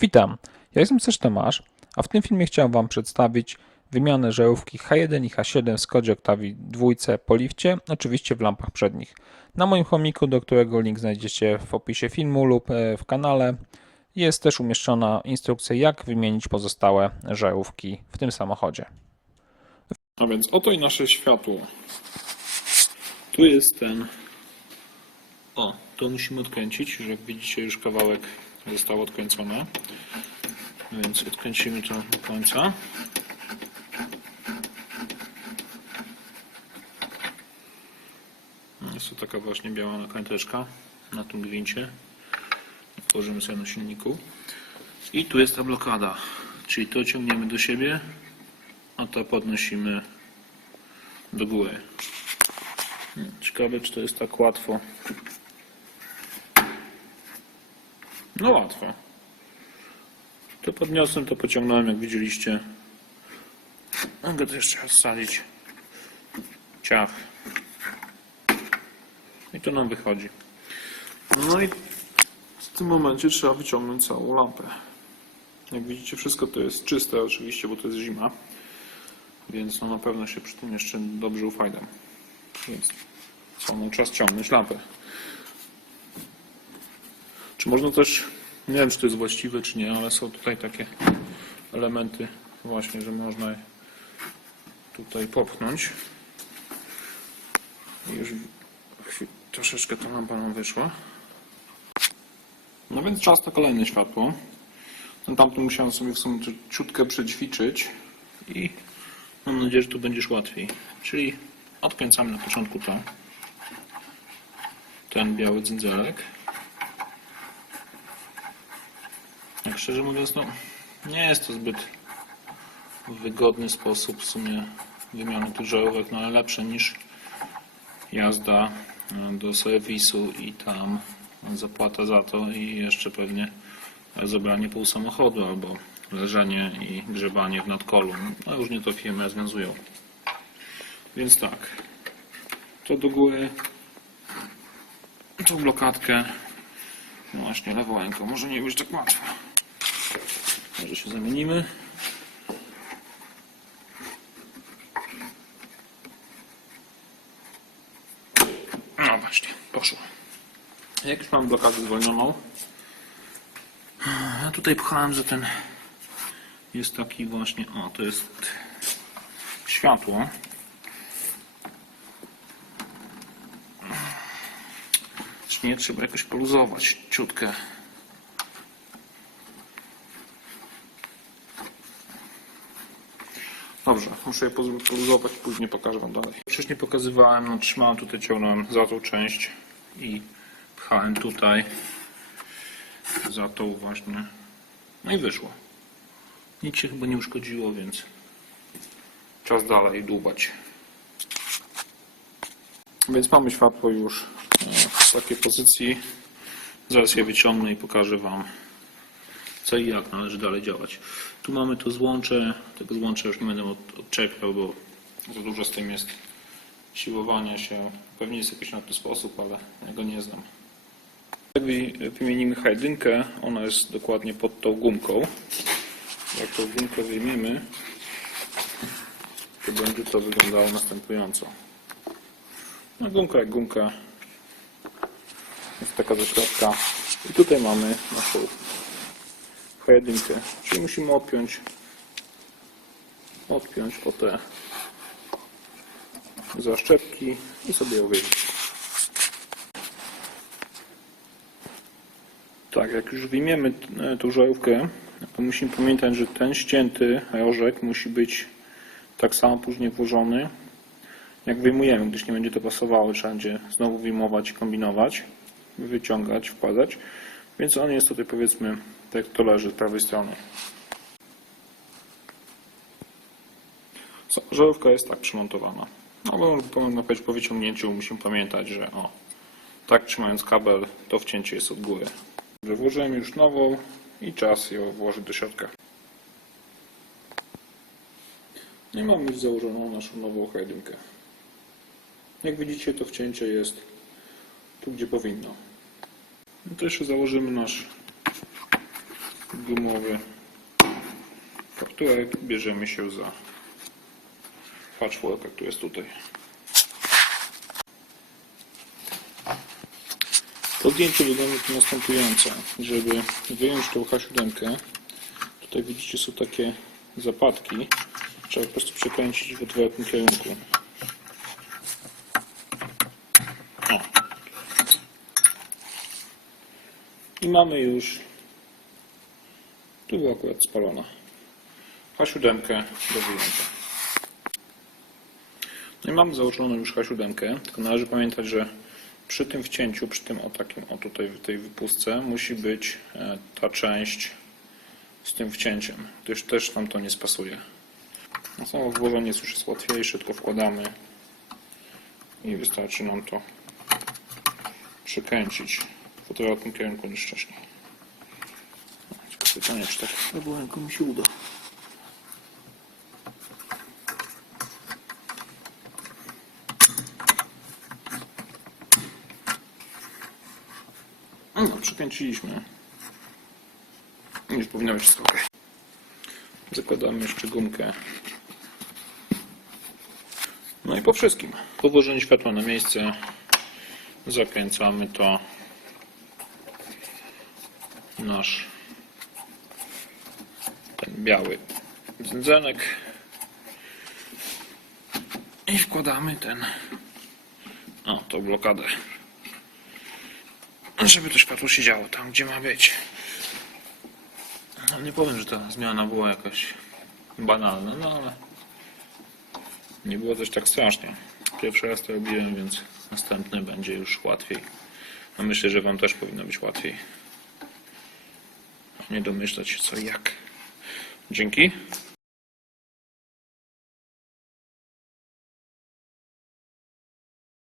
Witam, ja jestem też Tomasz, a w tym filmie chciałem Wam przedstawić wymianę żarówki H1 i H7 w Skodzie Octavii 2 po lifcie, oczywiście w lampach przednich. Na moim chomiku, do którego link znajdziecie w opisie filmu lub e, w kanale, jest też umieszczona instrukcja jak wymienić pozostałe żarówki w tym samochodzie. A więc oto i nasze światło. Tu jest ten. O, to musimy odkręcić, że jak widzicie już kawałek został odkręcony. Więc odkręcimy to do końca. Jest to taka właśnie biała nakręteczka na tym gwincie. Położymy sobie na silniku. I tu jest ta blokada. Czyli to ciągniemy do siebie, a to podnosimy do góry. Ciekawe, czy to jest tak łatwo. No łatwo. To podniosłem, to pociągnąłem, jak widzieliście. Mogę to jeszcze rozsadzić. Ciach. I to nam wychodzi. No i w tym momencie trzeba wyciągnąć całą lampę. Jak widzicie, wszystko to jest czyste oczywiście, bo to jest zima. Więc no na pewno się przy tym jeszcze dobrze ufajdam. Więc co, no czas ciągnąć lampę. Czy można też, nie wiem czy to jest właściwe czy nie, ale są tutaj takie elementy właśnie, że można je tutaj popchnąć. I już troszeczkę ta lampa nam wyszła. No więc czas na kolejne światło. No tamto musiałem sobie w sumie ciutkę przećwiczyć i Mam nadzieję, że tu będziesz łatwiej. Czyli odkręcamy na początku to. Ten biały dzędzelek. Jak szczerze mówiąc, no nie jest to zbyt wygodny sposób w sumie wymiany tych żarówek, no ale lepsze niż jazda e, do serwisu i tam zapłata za to i jeszcze pewnie zabranie pół samochodu albo leżenie i grzebanie w nadkolu. No różnie to firmy rozwiązują. Więc tak. To do góry. Tą blokadkę. No właśnie lewą ręką. Może nie być tak łatwo. Może się zamienimy. No właśnie, poszło. Jak już mam blokadę zwolnioną, ja tutaj pchałem, że ten jest taki właśnie, o to jest światło. Nie trzeba jakoś poluzować ciutkę. Dobrze, muszę je poluzować, później pokażę Wam dalej. Wcześniej pokazywałem, no trzymałem tutaj, ciągnąłem za tą część i pchałem tutaj za tą właśnie. No i wyszło. Nic się chyba nie uszkodziło, więc czas dalej dłubać. Więc mamy światło już e, w takiej pozycji. Zaraz je wyciągnę i pokażę Wam co i jak należy dalej działać. Tu mamy to złącze. Tego złącza już nie będę od- odczepiał, bo za dużo z tym jest siłowania się. Pewnie jest jakiś na to sposób, ale ja go nie znam. Wy- wymienimy hajdynkę, ona jest dokładnie pod tą gumką. Jak tą gumkę wyjmiemy, to będzie to wyglądało następująco. No gumka jak gumka. Jest taka ze środka. I tutaj mamy naszą hajdynkę. Czyli musimy odpiąć odpiąć o te zaszczepki i sobie ją wyjść. Tak, jak już wyjmiemy e, tą żarówkę, to musimy pamiętać, że ten ścięty rożek musi być tak samo później włożony, jak wyjmujemy, gdyż nie będzie to pasowało, trzeba będzie znowu wyjmować, kombinować, wyciągać, wkładać. Więc on jest tutaj powiedzmy, tak to leży z prawej strony. Żarówka jest tak przymontowana. No bo powiedzieć po wyciągnięciu musimy pamiętać, że o, tak trzymając kabel, to wcięcie jest od góry. Dobrze, Włożyłem już nową i czas ją włożyć do środka. Nie mam już założoną naszą nową hajdynkę. Jak widzicie, to wcięcie jest tu, gdzie powinno. No to jeszcze założymy nasz gumowy kapturek, bierzemy się za patchworka, który jest tutaj. To zdjęcie wygląda to następująco. Żeby wyjąć tą H7, tutaj widzicie są takie zapadki. Trzeba po prostu przekręcić w odwrotnym kierunku. Mamy już tu była akurat spalona. H7 do wyjęcia. No i mamy założoną już H7, tylko należy pamiętać, że przy tym wcięciu, przy tym o takim, o tutaj w tej wypustce musi być e, ta część z tym wcięciem, gdyż też nam to nie spasuje. No samo włożenie już jest łatwiejsze, tylko wkładamy i wystarczy nam to przekręcić w odwrotnym kierunku niż wcześniej. Tylko pytanie, czy tak ręką mi się uda. No, przykręciliśmy. Już powinno być wszystko ok. Zakładamy jeszcze gumkę. No i po wszystkim. Po włożeniu światła na miejsce zakręcamy to nasz ten biały dzędzenek i wkładamy ten o, tą blokadę żeby to światło się działo tam, gdzie ma być. No, nie powiem, że ta zmiana była jakaś banalna, no ale nie było też tak strasznie. Pierwszy raz to robiłem, więc następny będzie już łatwiej. No myślę, że Wam też powinno być łatwiej. Nie domyślać się co i jak. Dzięki.